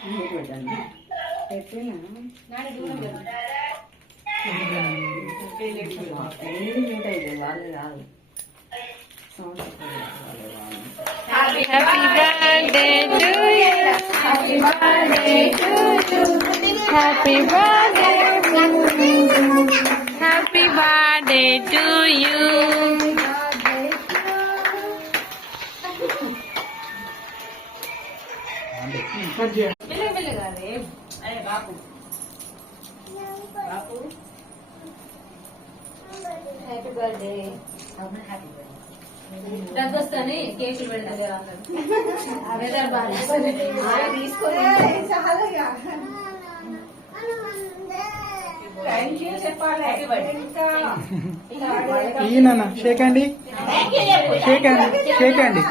Happy birthday to you. Happy birthday to you. Happy birthday to you. Happy birthday to you. Happy birthday వస్తానే కేకులు పెడతాను ఈయన షేక్ అండి షేక్ అండి షేక్ అండి